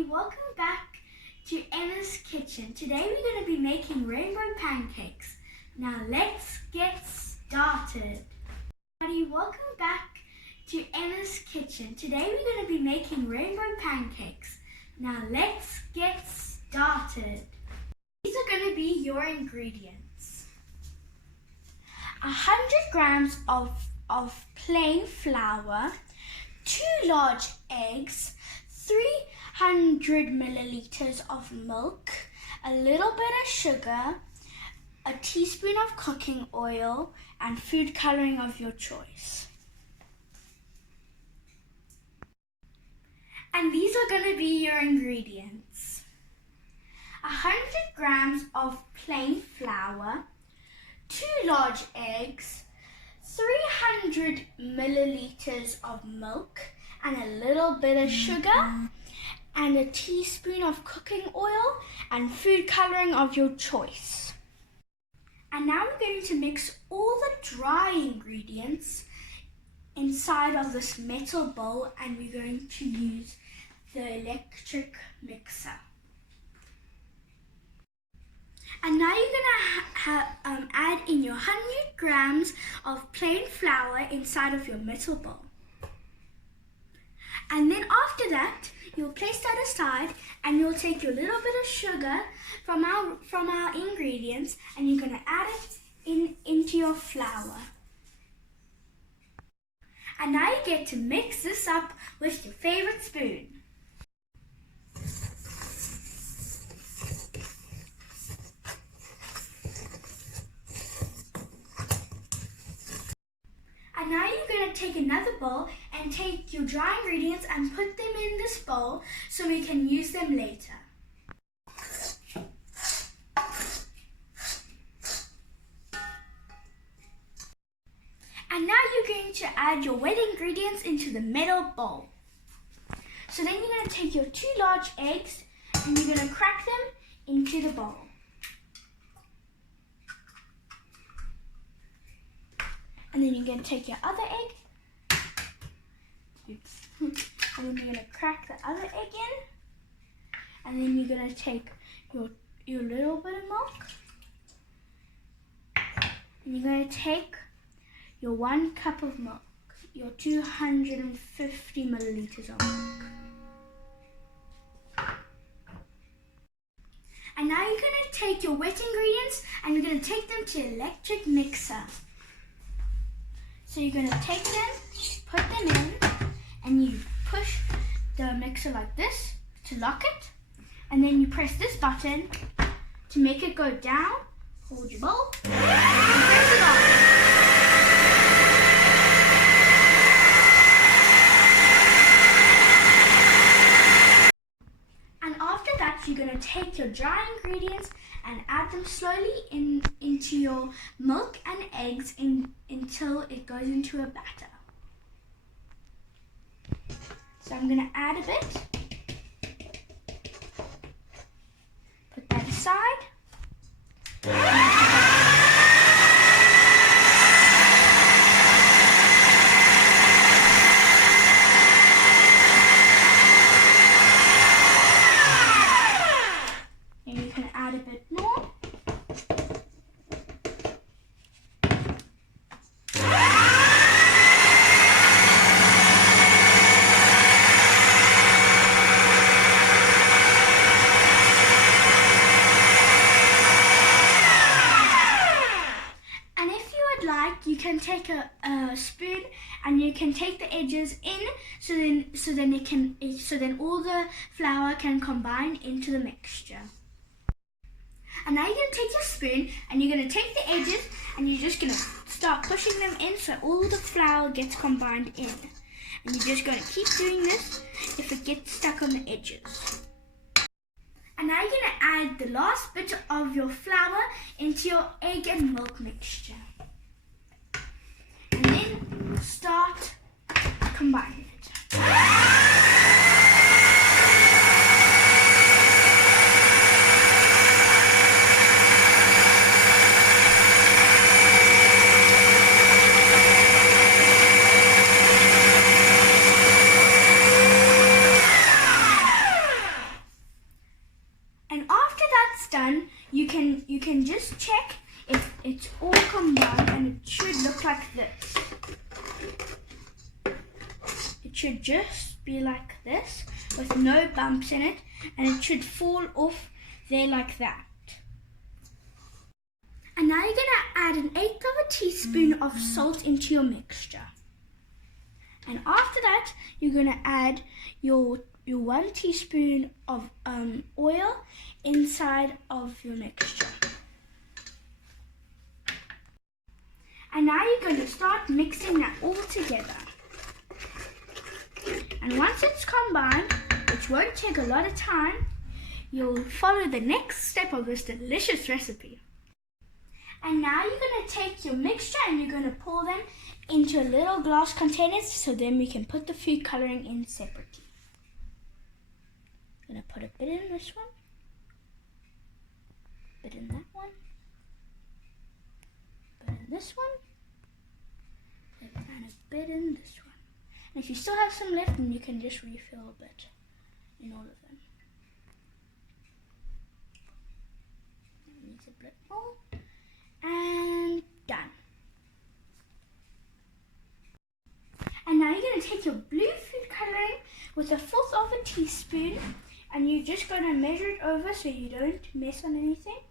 everybody, welcome back to Emma's Kitchen. Today we're going to be making rainbow pancakes. Now let's get started. Everybody, welcome back to Emma's Kitchen. Today we're going to be making rainbow pancakes. Now let's get started. These are going to be your ingredients. 100 grams of plain flour, 2 large eggs, 300 milliliters of milk, a little bit of sugar, a teaspoon of cooking oil, and food coloring of your choice. And these are going to be your ingredients. 100 grams of plain flour, 2 large eggs, 300 milliliters of milk, and a little bit of sugar, and a teaspoon of cooking oil, and food coloring of your choice. And now we're going to mix all the dry ingredients inside of this metal bowl, and we're going to use the electric mixer. And now you're going to add in your 100 grams of plain flour inside of your metal bowl. And then after that, you'll place that aside, and you'll take your little bit of sugar from our ingredients, and you're going to add it into your flour. And now you get to mix this up with your favorite spoon. And now you're going to take another bowl and take your dry ingredients and put them in this bowl so we can use them later. And now you're going to add your wet ingredients into the metal bowl. So then you're going to take your 2 large eggs and you're going to crack them into the bowl. And then you're going to take your other egg, and then you're going to crack the other egg in, and then you're going to take your little bit of milk, and you're going to take your 1 cup of milk, your 250 milliliters of milk. And now you're going to take your wet ingredients and you're going to take them to electric mixer. So you're going to take them, put them in, and you push the mixer like this to lock it. And then you press this button to make it go down. Hold your bowl and press it on. And after that, you're going to take your dry ingredients and add them slowly into your milk and eggs until it goes into a batter. So I'm going to add a bit. Put that aside. And you can add a bit more. You can take a spoon and you can take the edges in so then all the flour can combine into the mixture. And now you're going to take your spoon and you're going to take the edges and you're just going to start pushing them in so all the flour gets combined in. And you're just going to keep doing this if it gets stuck on the edges. And now you're going to add the last bit of your flour into your egg and milk mixture. And then start combining it. done, you can just check if it's all combined, and it should look like this. It should just be like this with no bumps in it, and it should fall off there like that. And now you're going to add 1/8 of a teaspoon of salt into your mixture. And after that, you're going to add your 1 teaspoon of oil inside of your mixture. And now you're going to start mixing that all together. And once it's combined, which won't take a lot of time, you'll follow the next step of this delicious recipe. And now you're going to take your mixture and you're going to pour them into little glass containers, so then we can put the food coloring in separately. I'm going to put a bit in this one, a bit in that one, a bit in this one, and a bit in this one. And if you still have some left, then you can just refill a bit in all of them. It needs a bit more. And done. And now you're going to take your blue food coloring with 1/4 of a teaspoon, and you're just going to measure it over so you don't mess on anything.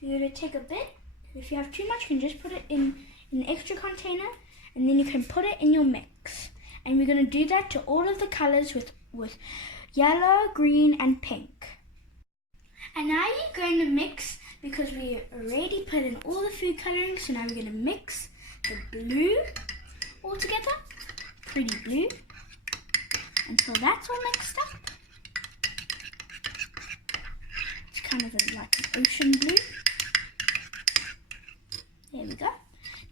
You're going to take a bit. If you have too much, you can just put it in an extra container, and then you can put it in your mix. And we're going to do that to all of the colors with yellow, green, and pink. And now you're going to mix, because we already put in all the food coloring, so now we're going to mix the blue all together, pretty blue, until that's all mixed up. It's kind of like an ocean blue. There we go.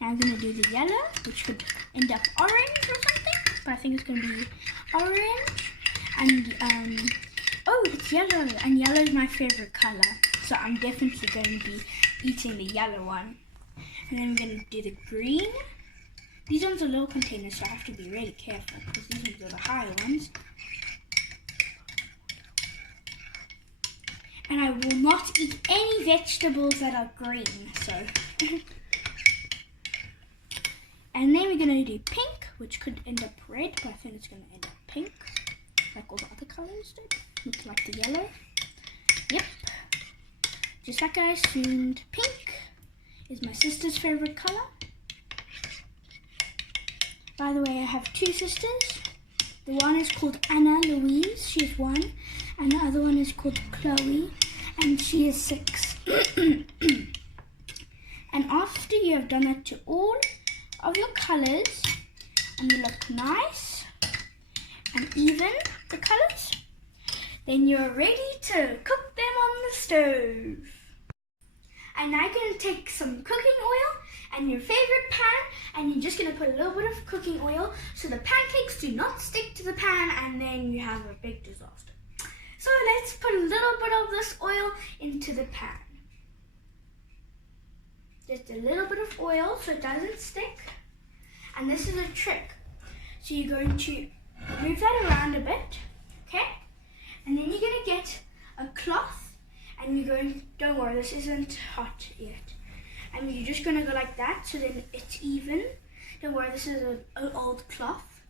Now I'm going to do the yellow, which could end up orange or something, but I think it's going to be orange. And oh, it's yellow, and yellow is my favorite color, so I'm definitely going to be eating the yellow one. And then I'm going to do the green. These ones are little containers, so I have to be really careful, because these ones are the higher ones. And I will not eat any vegetables that are green, so. And then we're going to do pink, which could end up red, but I think it's going to end up pink, like all the other colors did. Looks like the yellow. Yep. Just like I assumed. Pink is my sister's favorite color. By the way, I have 2 sisters. The one is called Anna Louise, she's 1, and the other one is called Chloe, and she is 6. And after you have done that to all of your colors, and you look nice and even, the colors, then you're ready to cook them on the stove. And now you're going to take some cooking oil and your favorite pan, and you're just going to put a little bit of cooking oil so the pancakes do not stick to the pan, and then you have a big disaster. So let's put a little bit of this oil into the pan. Just a little bit of oil so it doesn't stick. And this is a trick. So you're going to move that around a bit, okay? And then you're going to get a cloth, and you're going, don't worry, this isn't hot yet. And you're just going to go like that, so then it's even. Don't worry, this is an old cloth.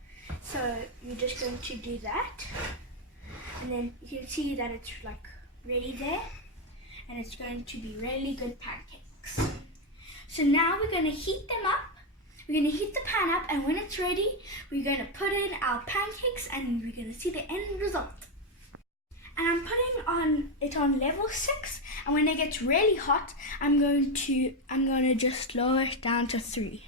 So you're just going to do that. And then you can see that it's like ready there. And it's going to be really good pancakes. So now we're going to heat them up. We're going to heat the pan up, and when it's ready, we're going to put in our pancakes, and we're going to see the end result. And I'm putting it on level 6, and when it gets really hot, I'm going to just lower it down to 3.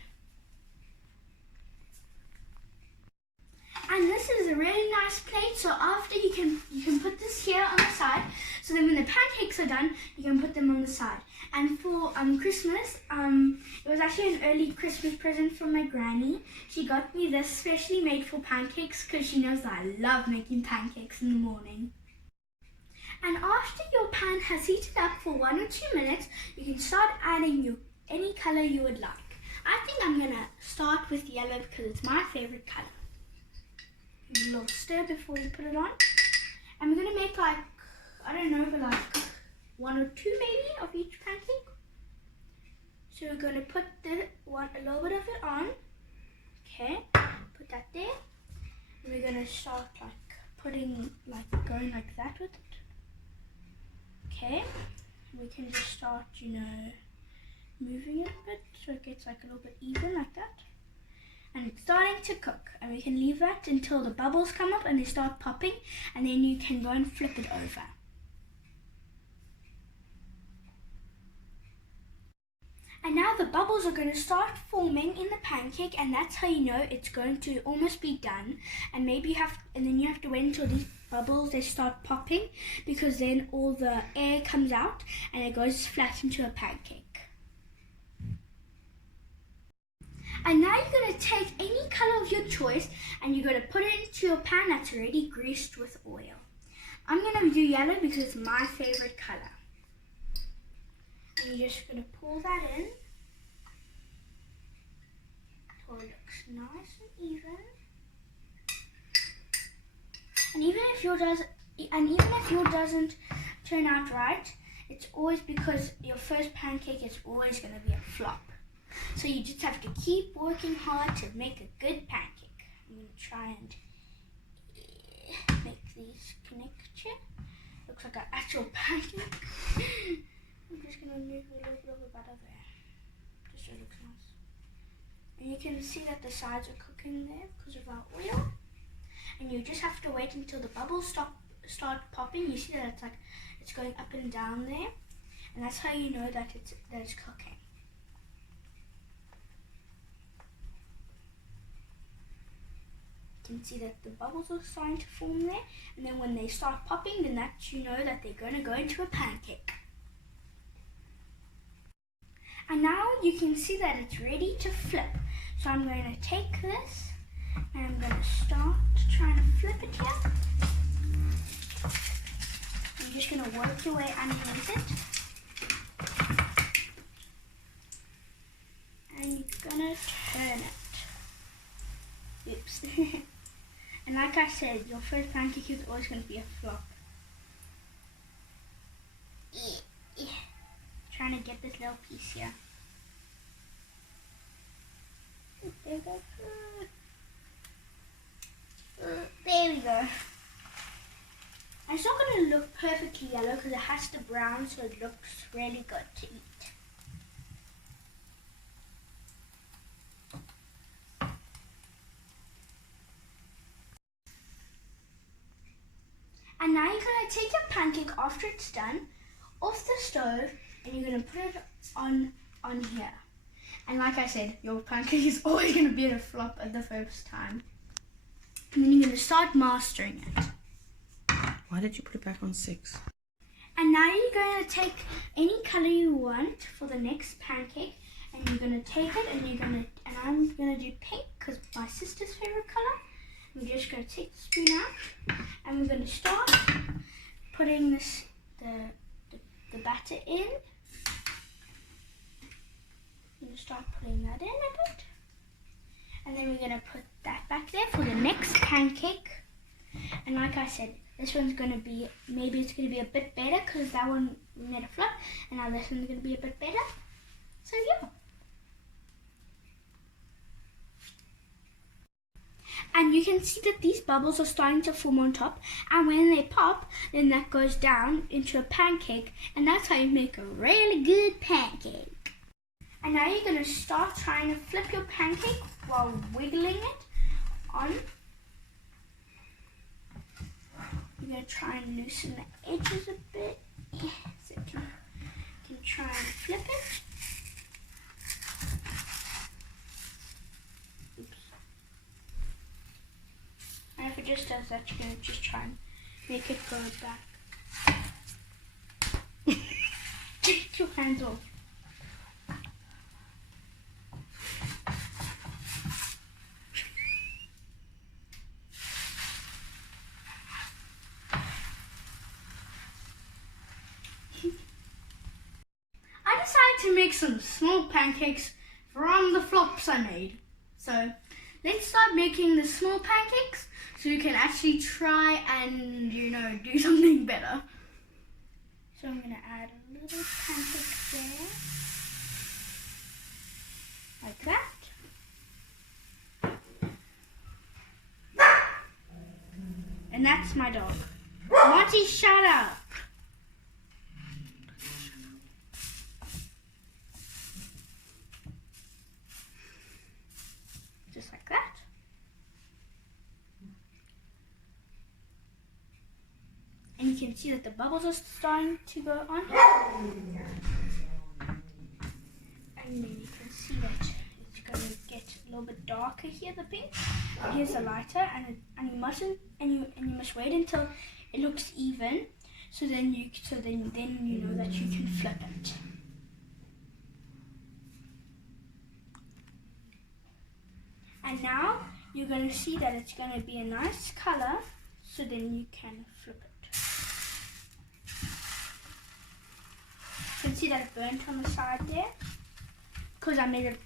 And this is a really nice plate, so after you can put this here on the side, so then when the pancakes are done, you can put them on the side. And for Christmas, it was actually an early Christmas present from my granny. She got me this specially made for pancakes because she knows that I love making pancakes in the morning. And after your pan has heated up for 1 or 2 minutes, you can start adding any color you would like. I think I'm going to start with yellow because it's my favorite color. A little stir before you put it on. And we're going to make like, I don't know, but like 1 or 2 maybe of each pancake. So we're going to put a little bit of it on. Okay, put that there. And we're going to start going like that with it. Okay, we can just start, moving it a bit so it gets a little bit even like that. And it's starting to cook, and we can leave that until the bubbles come up and they start popping, and then you can go and flip it over. And now the bubbles are going to start forming in the pancake, and that's how you know it's going to almost be done. And then you have to wait until these bubbles they start popping, because then all the air comes out and it goes flat into a pancake. And now you're going to take any color of your choice and you're going to put it into your pan that's already greased with oil. I'm going to do yellow because it's my favorite color. And you're just going to pour that in until it looks nice and even. And even if yours doesn't turn out right, it's always because your first pancake is always going to be a flop. So you just have to keep working hard to make a good pancake. I'm going to try and make these connect here. Looks like an actual pancake. I'm just going to move a little bit of the butter there, just so it looks nice. And you can see that the sides are cooking there because of our oil. And you just have to wait until the bubbles start popping. You see that it's going up and down there, and that's how you know that it's cooking. You can see that the bubbles are starting to form there, and then when they start popping, then that's you know that they're going to go into a pancake. And now you can see that it's ready to flip. So I'm going to take this and I'm going to start trying to flip it here. You're just going to work your way underneath it. And you're going to turn it. Oops. And like I said, your first pancake is always going to be a flop. Trying to get this little piece here. There we go. There we go. And it's not going to look perfectly yellow because it has to brown, so it looks really good to eat. And now you're going to take your pancake after it's done off the stove, and you're going to put it on here. And like I said, your pancake is always going to be a flop at the first time. And then you're going to start mastering it. Why did you put it back on 6? And now you're going to take any color you want for the next pancake, and you're going to take it and I'm going to do pink because it's my sister's favorite color. I'm just going to take the spoon out, and we're going to start putting the batter in. I'm going to start putting that in a bit, and then we're going to put that back there for the next pancake. And like I said, this one's going to be, maybe it's going to be a bit better because that one we made a flop, and now this one's going to be a bit better. So yeah. And you can see that these bubbles are starting to form on top, and when they pop, then that goes down into a pancake, and that's how you make a really good pancake. And now you're going to start trying to flip your pancake while wiggling it on. You're going to try and loosen the edges a bit so you can try and flip it. And if it just does that, you're going to just try and make it go back. Get your hands off. I decided to make some small pancakes from the flops I made. So let's start making the small pancakes so you can actually try and, do something better. So I'm going to add a little pancake there. Like that. And that's my dog. Monty, shut up. Just like that. And you can see that the bubbles are starting to go on. And then you can see that it's going to get a little bit darker here, the pink. Here's a lighter, and you mustn't, and you must wait until it looks even. So then you know that you can flip it. And now you're going to see that it's going to be a nice color. So then you can flip it. You can see that it burnt on the side there, because I made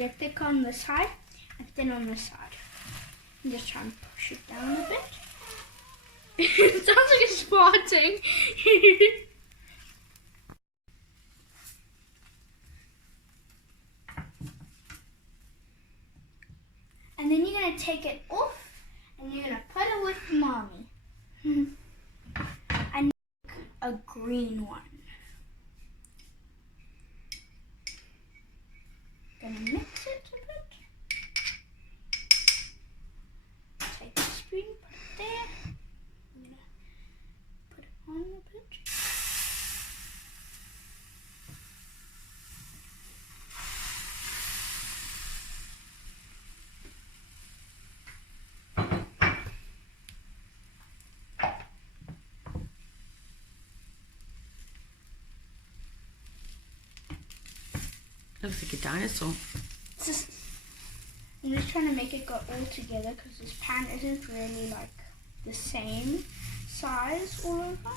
it thick on the side and thin on the side. I'm just trying to push it down a bit. It sounds like it's farting. And then you're gonna take it off and you're gonna put it with mommy. And a green one. Gonna mix it a bit. Take the spoon, put it there. I'm gonna put it on a bit. Looks like a dinosaur. I'm just trying to make it go all together because this pan isn't really like the same size all over.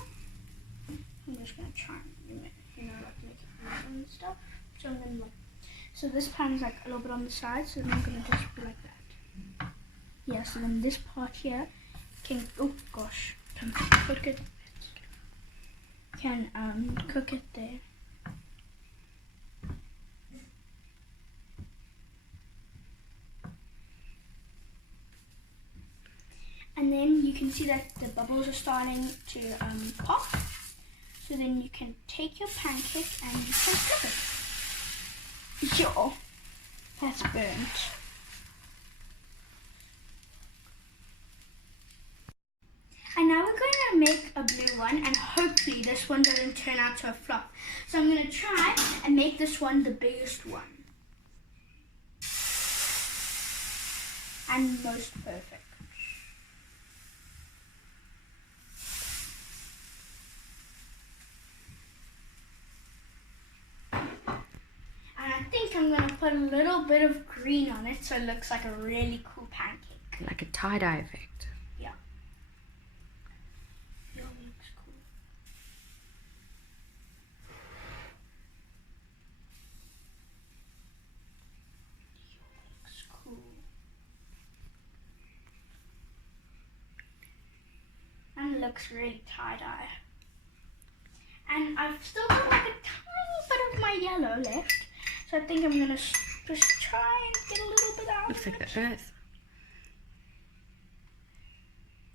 I'm just gonna try and like make it even and stuff. So I'm gonna so this pan is like a little bit on the side, so then I'm gonna just be like that. Yeah, so then this part here can can cook it there. And then you can see that the bubbles are starting to pop. So then you can take your pancake and you can flip it. Yo, that's burnt. And now we're going to make a blue one, and hopefully this one doesn't turn out to a flop. So I'm going to try and make this one the biggest one. And most perfect. I'm going to put a little bit of green on it so it looks like a really cool pancake. Like a tie-dye effect. Yeah. It looks cool. It looks cool. And it looks really tie-dye. And I've still got like a tiny bit of my yellow left. So I think I'm going to just try and get a little bit out. Looks like the earth.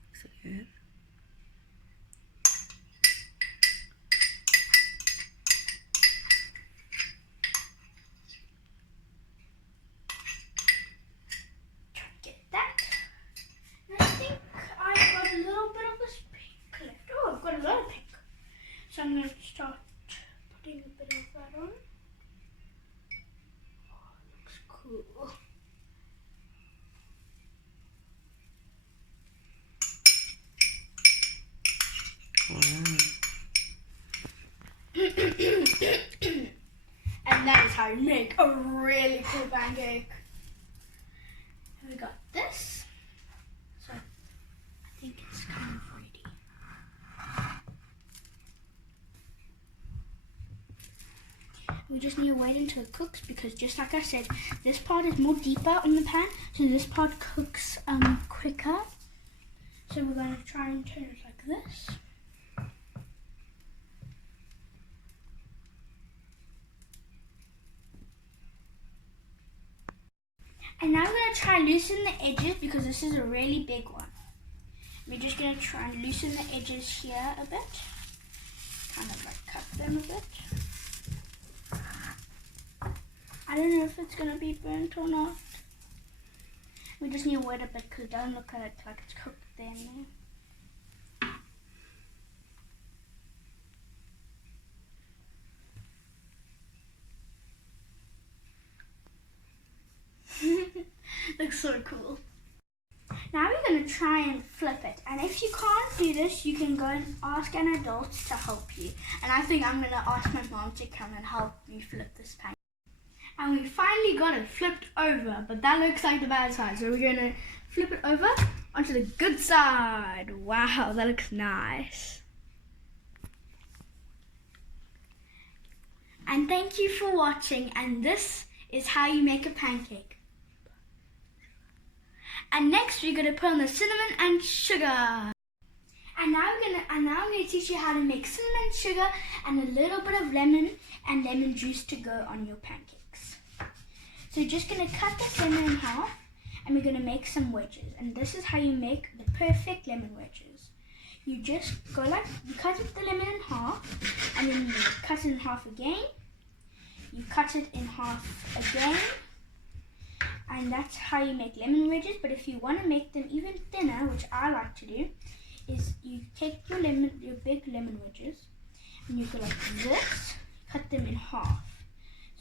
Looks like the earth. Try to get that. And I think I've got a little bit of this pink left. Oh, I've got a lot of pink. So I'm going to start putting a bit of that on. Cool. Wow. And that is how you make a really cool pancake. And we got this. So I think it's kind of ready. We just need to wait until it cooks because just like I said, this part is more deeper on the pan, so this part cooks quicker. So we're going to try and turn it like this. And now we're going to try and loosen the edges because this is a really big one. We're just going to try and loosen the edges here a bit. Kind of like cut them a bit. I don't know if it's going to be burnt or not. We just need to wait a bit because it doesn't look like it's cooked there now. Looks so cool. Now we're going to try and flip it. And if you can't do this, you can go and ask an adult to help you. And I think I'm going to ask my mom to come and help me flip this pancake. And we finally got it flipped over, but that looks like the bad side. So we're going to flip it over onto the good side. Wow, that looks nice. And thank you for watching. And this is how you make a pancake. And next we're going to put on the cinnamon and sugar. And now I'm going to teach you how to make cinnamon, sugar, and a little bit of lemon and lemon juice to go on your pancakes. So you're just going to cut the cinnamon in half, and we're going to make some wedges. And this is how you make the perfect lemon wedges. You just go like, you cut the lemon in half, and then you cut it in half again. You cut it in half again. And that's how you make lemon wedges. But if you want to make them even thinner, which I like to do, is you take your big lemon wedges, and you go like this, cut them in half,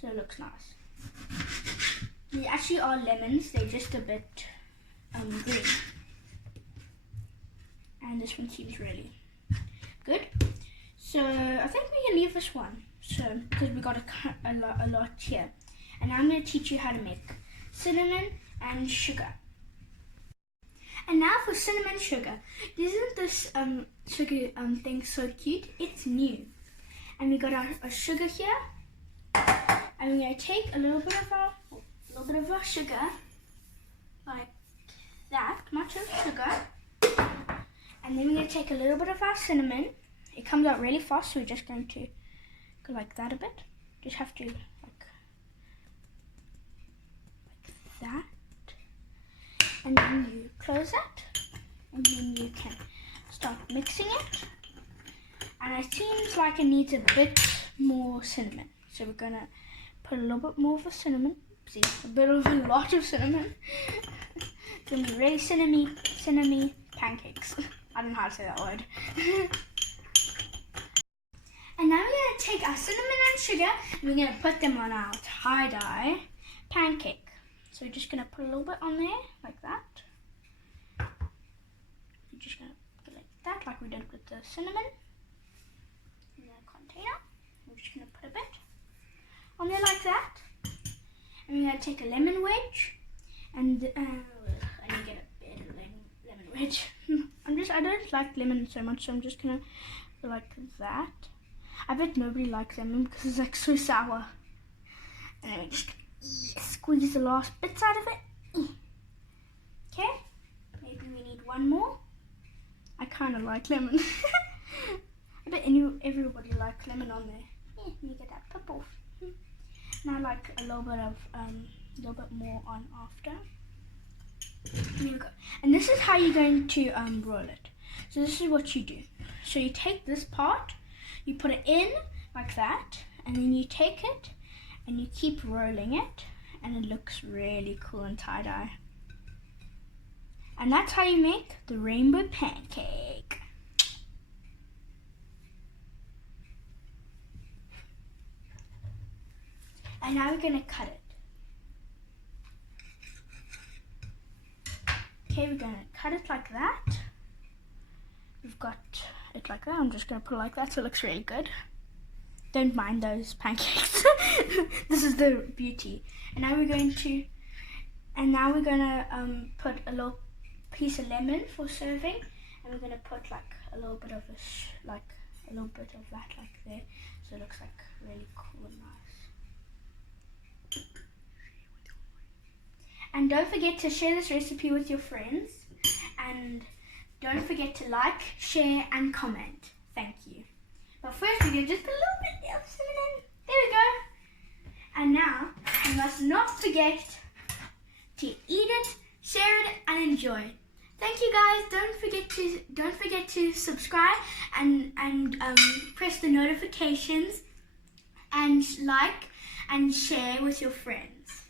so it looks nice. They actually are lemons, they're just a bit green. And this one seems really good. So I think we can leave this one, so because we got a lot here. And now I'm going to teach you how to make cinnamon and sugar. And now for cinnamon sugar. Isn't this sugar thing so cute? It's new. And we got our sugar here. And we're going to take a little bit of our sugar, like that much of sugar. And then we're going to take a little bit of our cinnamon. It comes out really fast, so we're just going to go like that a bit. Just have to like that, and then you close it, and then you can start mixing it. And it seems like it needs a bit more cinnamon, so we're gonna put a little bit more of the cinnamon. See, a lot of cinnamon. It's gonna be really cinnamony pancakes. I don't know how to say that word. And now we're gonna take our cinnamon and sugar, and we're gonna put them on our tie-dye pancake. So we're just going to put a little bit on there, like that. We're just going to go like that, like we did with the cinnamon. In the container. We're just going to put a bit on there like that. And we're going to take a lemon wedge. And I need to get a better lemon wedge. I don't like lemon so much, so I'm just going to go like that. I bet nobody likes lemon because it's like so sour. And then we just squeeze the last bits out of it. Okay, maybe we need one more. I kind of like lemon. I bet everybody likes lemon on there. Let me get that pip off. And I like a little bit more on after. There we go. And this is how you're going to roll it. So this is what you do. So you take this part, you put it in like that, and then you take it and you keep rolling it, and it looks really cool in tie-dye. And that's how you make the rainbow pancake. And now we're going to cut it. Okay, we're going to cut it like that. We've got it like that. I'm just going to put it like that so it looks really good. Don't mind those pancakes. This is the beauty. And now we're going to put a little piece of lemon for serving, and we're going to put like a little bit of that like there, so it looks like really cool and nice. And don't forget to share this recipe with your friends, and don't forget to like, share, and comment. Thank you. But first we're going to just put a little bit of cinnamon. There we go. And now you must not forget to eat it, share it, and enjoy. Thank you guys. Don't forget to subscribe and press the notifications and like and share with your friends.